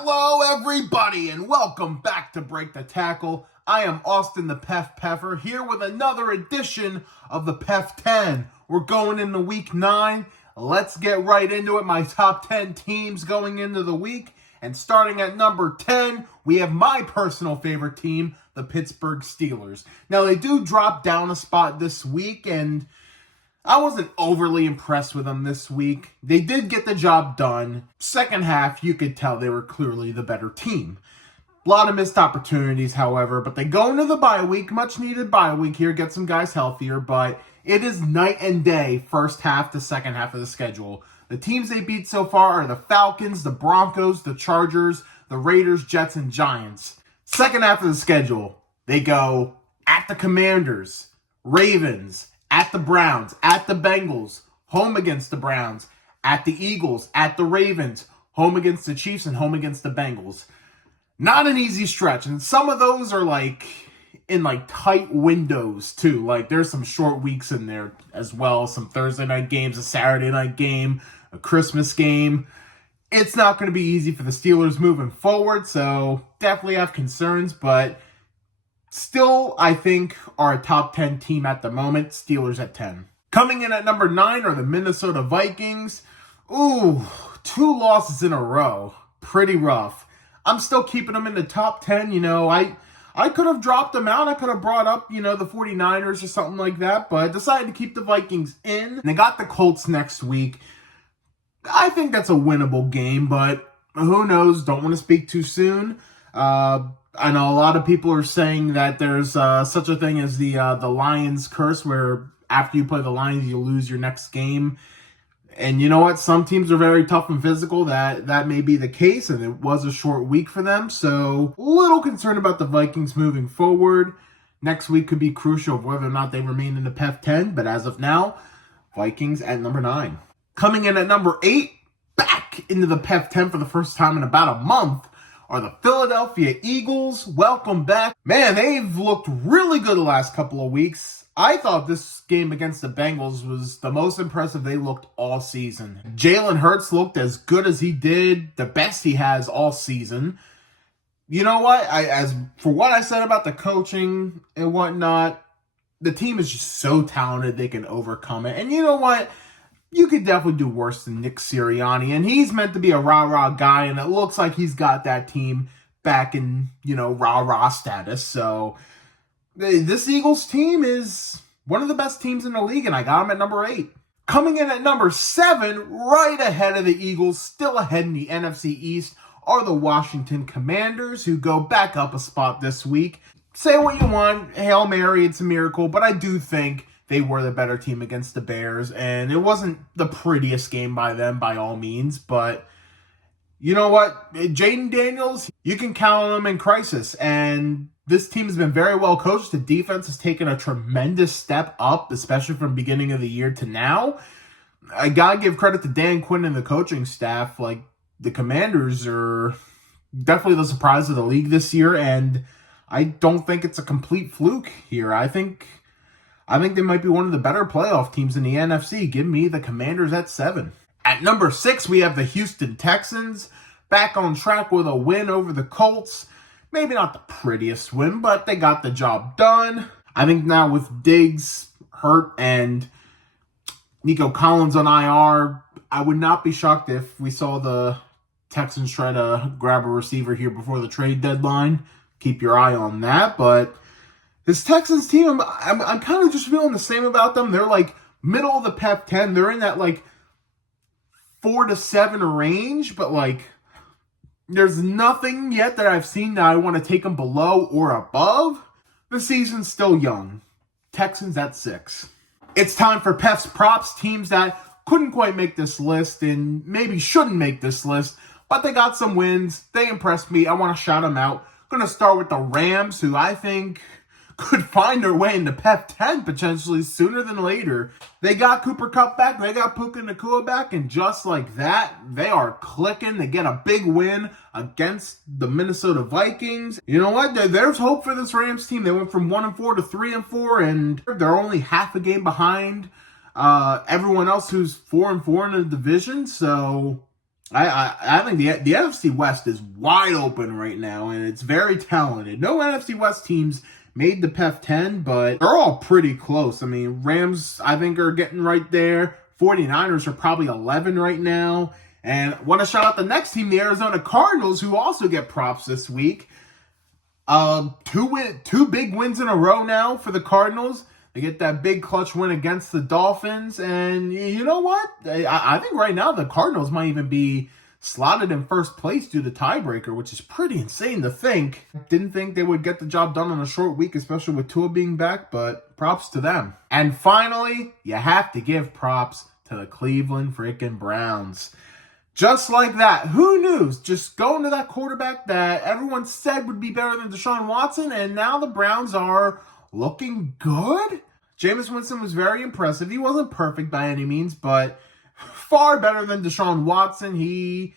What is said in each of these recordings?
Hello, everybody, and welcome back to Break the Tackle. I am Austin the PEF Peffer here with another edition of the PEF 10. We're going into week 9. Let's get right into it. My top 10 teams going into the week. And starting at number 10, we have my personal favorite team, the Pittsburgh Steelers. Now, they do drop down a spot this week, and I wasn't overly impressed with them this week. They did get the job done. Second half, you could tell they were clearly the better team. A lot of missed opportunities, however, but they go into the bye week, much needed bye week here, get some guys healthier, but it is night and day, first half to second half of the schedule. The teams they beat so far are the Falcons, the Broncos, the Chargers, the Raiders, Jets, and Giants. Second half of the schedule, they go at the Commanders, Ravens, at the Browns, at the Bengals, home against the Browns, at the Eagles, at the Ravens, home against the Chiefs, and home against the Bengals. Not an easy stretch, and some of those are in tight windows too. There's some short weeks in there as well, some Thursday night games, a Saturday night game, a Christmas game. It's not going to be easy for the Steelers moving forward, so definitely have concerns, but still, I think, are a top 10 team at the moment. Steelers at 10. Coming in at number 9 are the Minnesota Vikings. Ooh, 2 losses in a row. Pretty rough. I'm still keeping them in the top 10. I could have dropped them out. I could have brought up, the 49ers or something like that, but I decided to keep the Vikings in. They got the Colts next week. I think that's a winnable game, but who knows? Don't want to speak too soon. I know a lot of people are saying that there's such a thing as the Lions curse, where after you play the Lions, you lose your next game. And you know what? Some teams are very tough and physical. That may be the case, and it was a short week for them. So a little concerned about the Vikings moving forward. Next week could be crucial of whether or not they remain in the PEF 10. But as of now, Vikings at number 9. Coming in at number 8, back into the PEF 10 for the first time in about a month, are the Philadelphia Eagles. Welcome back. Man, they've looked really good the last couple of weeks. I thought this game against the Bengals was the most impressive they looked all season. Jalen Hurts looked as good as he did, the best he has all season. You know what? As for what I said about the coaching and whatnot, the team is just so talented they can overcome it. And you know what? You could definitely do worse than Nick Sirianni, and he's meant to be a rah-rah guy, and it looks like he's got that team back in, rah-rah status. So this Eagles team is one of the best teams in the league, and I got them at number 8. Coming in at number 7, right ahead of the Eagles, still ahead in the NFC East, are the Washington Commanders, who go back up a spot this week. Say what you want, Hail Mary, it's a miracle, but I do think they were the better team against the Bears, and it wasn't the prettiest game by them by all means, but you know what? Jaden Daniels, you can count on him in crisis, and this team has been very well coached. The defense has taken a tremendous step up, especially from beginning of the year to now. I gotta give credit to Dan Quinn and the coaching staff. The Commanders are definitely the surprise of the league this year, and I don't think it's a complete fluke here. I think they might be one of the better playoff teams in the NFC. Give me the Commanders at 7. At number 6, we have the Houston Texans, back on track with a win over the Colts. Maybe not the prettiest win, but they got the job done. I think now with Diggs hurt and Nico Collins on IR, I would not be shocked if we saw the Texans try to grab a receiver here before the trade deadline. Keep your eye on that, but this Texans team, I'm kind of just feeling the same about them. They're middle of the PEF 10. They're in that 4 to 7 range, but there's nothing yet that I've seen that I want to take them below or above. The season's still young. Texans at 6. It's time for PEF's props, teams that couldn't quite make this list and maybe shouldn't make this list, but they got some wins. They impressed me. I want to shout them out. Going to start with the Rams, who I think could find their way into PEF 10 potentially sooner than later. They got Cooper Kupp back. They got Puka Nacua back. And just like that, they are clicking. They get a big win against the Minnesota Vikings. You know what? There's hope for this Rams team. They went from 1-4 to 3-4, and they're only half a game behind everyone else who's 4-4 in the division. So I think the NFC West is wide open right now, and it's very talented. No NFC West teams made the PEF 10, but they're all pretty close. I mean, Rams, I think, are getting right there. 49ers are probably 11 right now. And I want to shout out the next team, the Arizona Cardinals, who also get props this week. Two big wins in a row now for the Cardinals. They get that big clutch win against the Dolphins. And you know what? I think right now the Cardinals might even be slotted in first place due to tiebreaker, which is pretty insane to think. Didn't think they would get the job done on a short week, especially with Tua being back, but props to them. And finally, you have to give props to the Cleveland freaking Browns. Just like that. Who knew? Just going to that quarterback that everyone said would be better than Deshaun Watson, and now the Browns are looking good. Jameis Winston was very impressive. He wasn't perfect by any means, but far better than Deshaun Watson. He,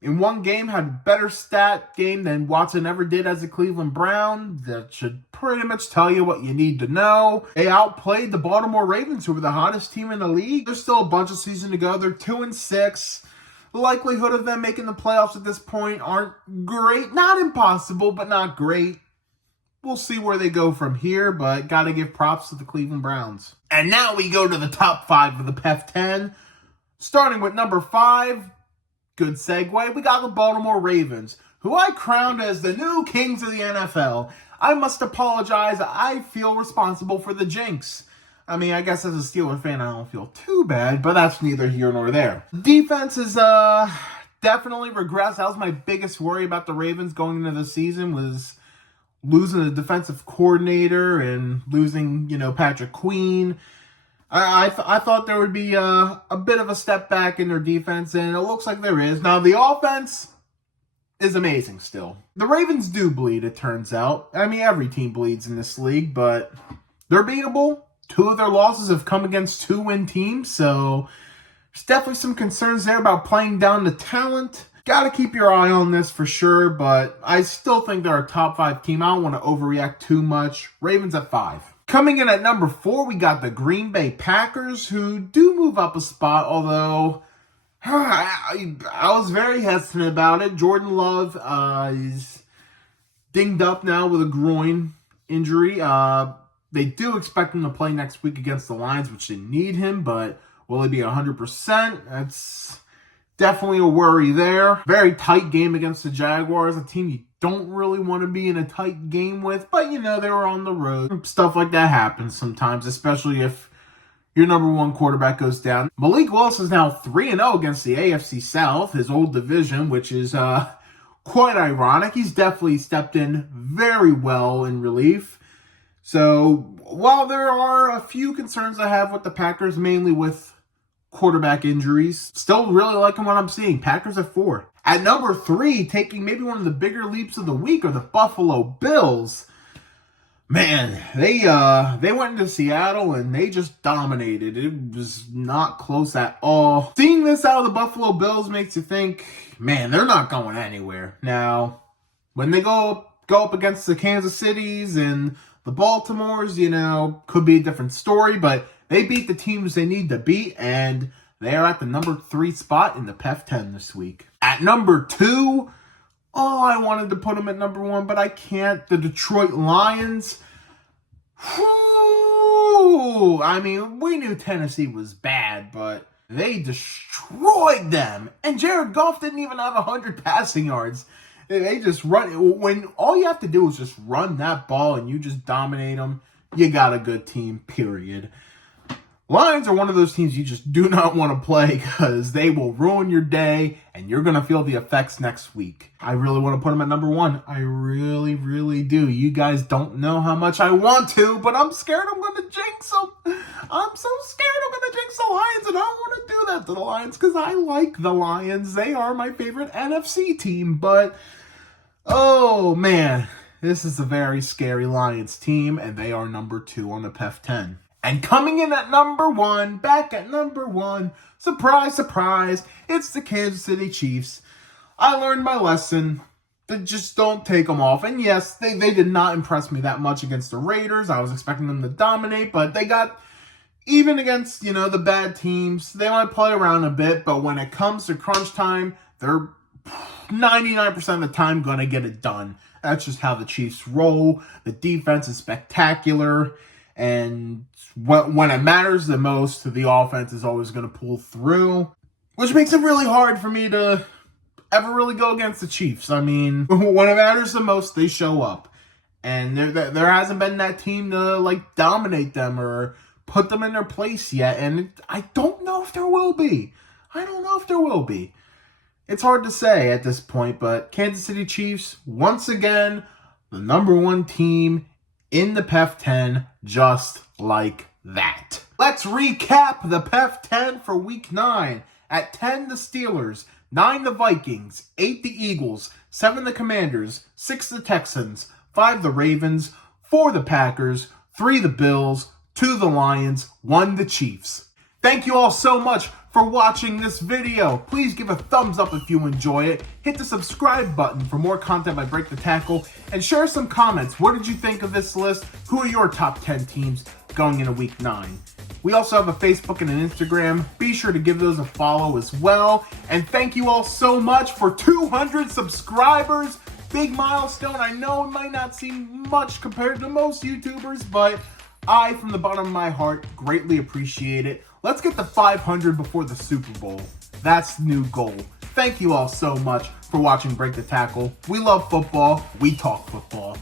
in one game, had a better stat game than Watson ever did as a Cleveland Brown. That should pretty much tell you what you need to know. They outplayed the Baltimore Ravens, who were the hottest team in the league. There's still a bunch of season to go. They're 2-6. The likelihood of them making the playoffs at this point aren't great. Not impossible, but not great. We'll see where they go from here, but got to give props to the Cleveland Browns. And now we go to the top 5 of the PEF 10. Starting with number 5, good segue, we got the Baltimore Ravens, who I crowned as the new kings of the NFL. I must apologize. I feel responsible for the jinx. I mean, I guess as a Steeler fan, I don't feel too bad, but that's neither here nor there. Defense is definitely regressed. That was my biggest worry about the Ravens going into the season, was losing a defensive coordinator and losing, Patrick Queen. I thought there would be a bit of a step back in their defense, and it looks like there is. Now, the offense is amazing still. The Ravens do bleed, it turns out. I mean, every team bleeds in this league, but they're beatable. 2 of their losses have come against 2-win teams, so there's definitely some concerns there about playing down the talent. Got to keep your eye on this for sure, but I still think they're a top 5 team. I don't want to overreact too much. Ravens at 5. Coming in at number 4, we got the Green Bay Packers, who do move up a spot, although I was very hesitant about it. Jordan Love is dinged up now with a groin injury. They do expect him to play next week against the Lions, which they need him, but will he be 100%? That's definitely a worry there. Very tight game against the Jaguars, a team you don't really want to be in a tight game with, but they were on the road. Stuff like that happens sometimes, especially if your number 1 quarterback goes down. Malik Willis is now 3-0 against the AFC South, his old division, which is quite ironic. He's definitely stepped in very well in relief. So, while there are a few concerns I have with the Packers, mainly with quarterback injuries, still really liking what I'm seeing. Packers at 4. At number 3, taking maybe one of the bigger leaps of the week, are the Buffalo Bills. Man, they went into Seattle and they just dominated. It was not close at all. Seeing this out of the Buffalo Bills makes you think, man, they're not going anywhere. Now, when they go up against the Kansas Cities and the Baltimores, could be a different story, but they beat the teams they need to beat, and they are at the number 3 spot in the PEF 10 this week. At number 2, I wanted to put them at number 1, but I can't. The Detroit Lions. Whew, I mean, we knew Tennessee was bad, but they destroyed them. And Jared Goff didn't even have 100 passing yards. They just run. When all you have to do is just run that ball and you just dominate them, you got a good team, period. Lions are one of those teams you just do not want to play because they will ruin your day and you're going to feel the effects next week. I really want to put them at number 1. I really, really do. You guys don't know how much I want to, but I'm scared I'm going to jinx them. I'm so scared I'm going to jinx the Lions, and I don't want to do that to the Lions because I like the Lions. They are my favorite NFC team, but oh man, this is a very scary Lions team, and they are number 2 on the PEF 10. And coming in at number 1, back at number 1, surprise, surprise, it's the Kansas City Chiefs. I learned my lesson. Just don't take them off. And yes, they did not impress me that much against the Raiders. I was expecting them to dominate, but they got, even against, the bad teams, they might play around a bit, but when it comes to crunch time, they're 99% of the time going to get it done. That's just how the Chiefs roll. The defense is spectacular. And when it matters the most, the offense is always going to pull through. Which makes it really hard for me to ever really go against the Chiefs. I mean, when it matters the most, they show up. And there hasn't been that team to, like, dominate them or put them in their place yet. And I don't know if there will be. It's hard to say at this point, but Kansas City Chiefs, once again, the number one team in the PEF 10, just like that. Let's recap the PEF 10 for Week 9. At 10, the Steelers. 9, the Vikings. 8, the Eagles. 7, the Commanders. 6, the Texans. 5, the Ravens. 4, the Packers. 3, the Bills. 2, the Lions. 1, the Chiefs. Thank you all so much for watching this video. Please give a thumbs up if you enjoy it. Hit the subscribe button for more content by Break the Tackle. And share some comments. What did you think of this list? Who are your top 10 teams going into Week 9? We also have a Facebook and an Instagram. Be sure to give those a follow as well. And thank you all so much for 200 subscribers. Big milestone. I know it might not seem much compared to most YouTubers, but I, from the bottom of my heart, greatly appreciate it. Let's get to 500 before the Super Bowl. That's the new goal. Thank you all so much for watching Break the Tackle. We love football. We talk football.